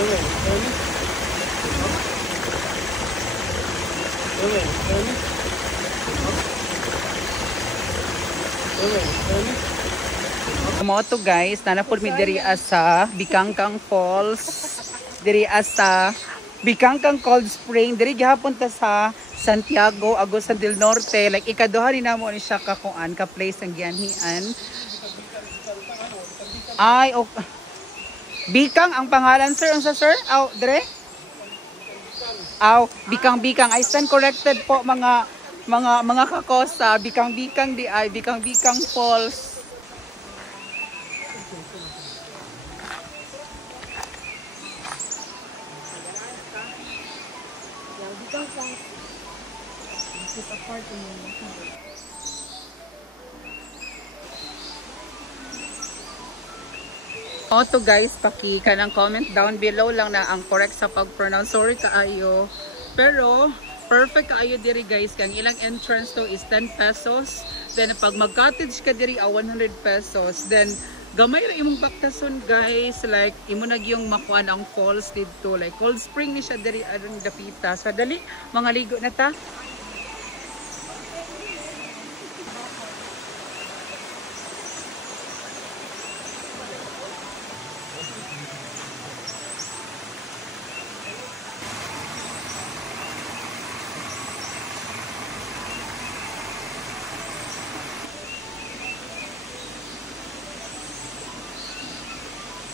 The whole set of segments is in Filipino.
Mo to guys, nanapod mi diri sa Bikangkang Falls. Diri sa Bikangkang Cold Spring. Diri gihapon ta sa Santiago, Agusan del Norte. Like ikaduha rin namo ni siya ka kuan ka place ang gianhian. Ay, okay. Bikang ang pangalan sir, unsa sir? Aw, dire? Aw, Bikang. I stand corrected po mga kakosa. Bikang di ay Bikang Falls. To guys, kanang comment down below lang na ang correct sa pag-pronounce. Sorry kaayo. Pero perfect kaayo diri guys. Kang ilang entrance to is 10 pesos. Then pag mag-cottage ka diri 100 pesos. Then gamay ra imong baktason guys. Like imo na gyung makuha ang falls dito. Like cold spring ni siya diri aron dapita. So dali mga ligo na ta.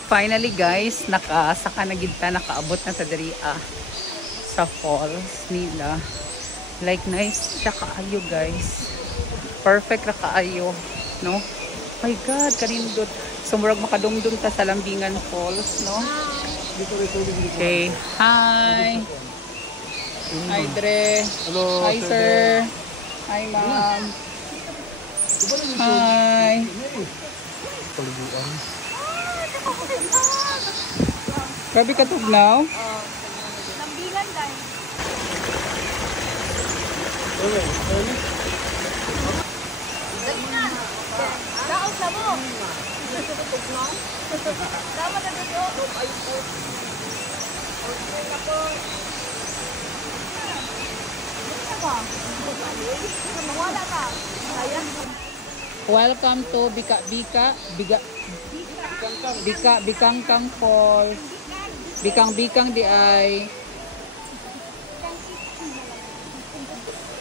Finally guys, nakasaka na gid ta, nakaabot na sa diri sa falls nila. Like nice siya kaayo guys. Perfect ra kaayo, no? My god, kanindot. Sumurag makadumdum ta sa Lambingan Falls, no? Okay, hi. Hi Dre. Hello. Hi sir. Hi ma'am. Hi. Grabe ka tugnaw? Lambingan guys. Daot na mo. Tugnaw? Dapat na dito. Ay po. Okay na po. Wala ka. Welcome to Bikangkang Falls. Bikang di ay.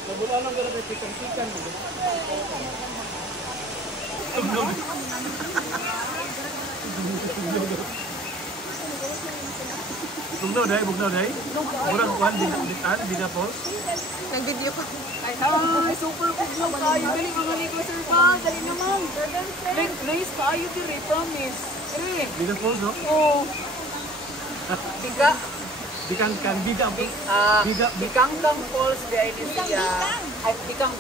Nabulan lang gara bikang. Bugnaw day. Murang kuan di na Falls. Nang video ko. Ay, super bugnaw kayo. Dali mga ligo sir pa. Dali naman. Nice kayo diri, promise. Di na Falls, no? Oo. Bikangkang Falls di ay siya. Ay Bikang.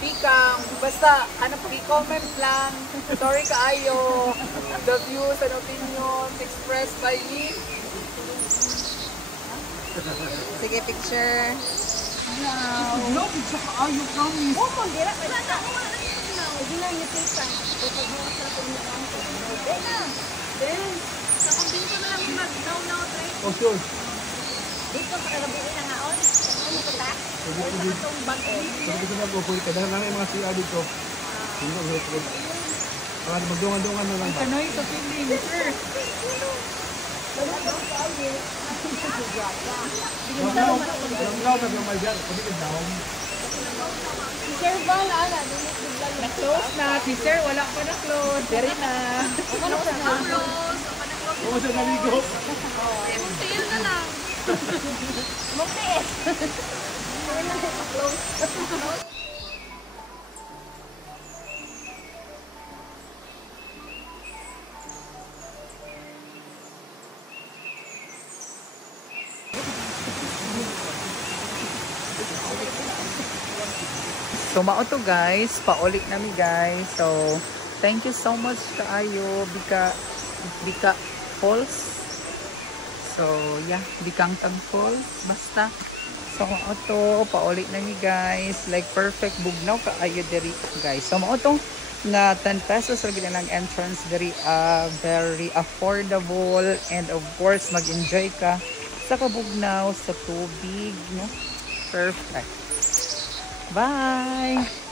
Basta ano pag-comment lang. Sorry kaayo. The views and opinions expressed by me. Sige, picture. No, picture kaayo promise. Oh, pambira. Hindi na yung tita. Then, sa kambing ko na lang yung mag-down-now try. Oh, sure. Dito sa kalabiin na ngaon. Ano ko ta? Ano sa itong bag-on? Pwede ko mag-upoy ka. Dahil lang yung mga CR dito. Hindi ko mag-upoy. Magdungan-dungan na lang ba? Kanoy sa feeling, sir. Si Sir Val, ala, Na-close na. Si sir, wala pa na-close. Dere na. Oo, sir, naligo. Mugtiil na lang. Mugtiil. So mao to guys, paulit nami guys. So thank you so much kaayo Bika Falls. So yeah, Bikangkang Falls basta. So mao to paulit nami guys. Like perfect bugnaw kaayo diri guys. So mao to na 10 pesos ra gid ang entrance diri, very affordable, and of course mag-enjoy ka sa kabugnaw sa tubig, no? Perfect. Bye!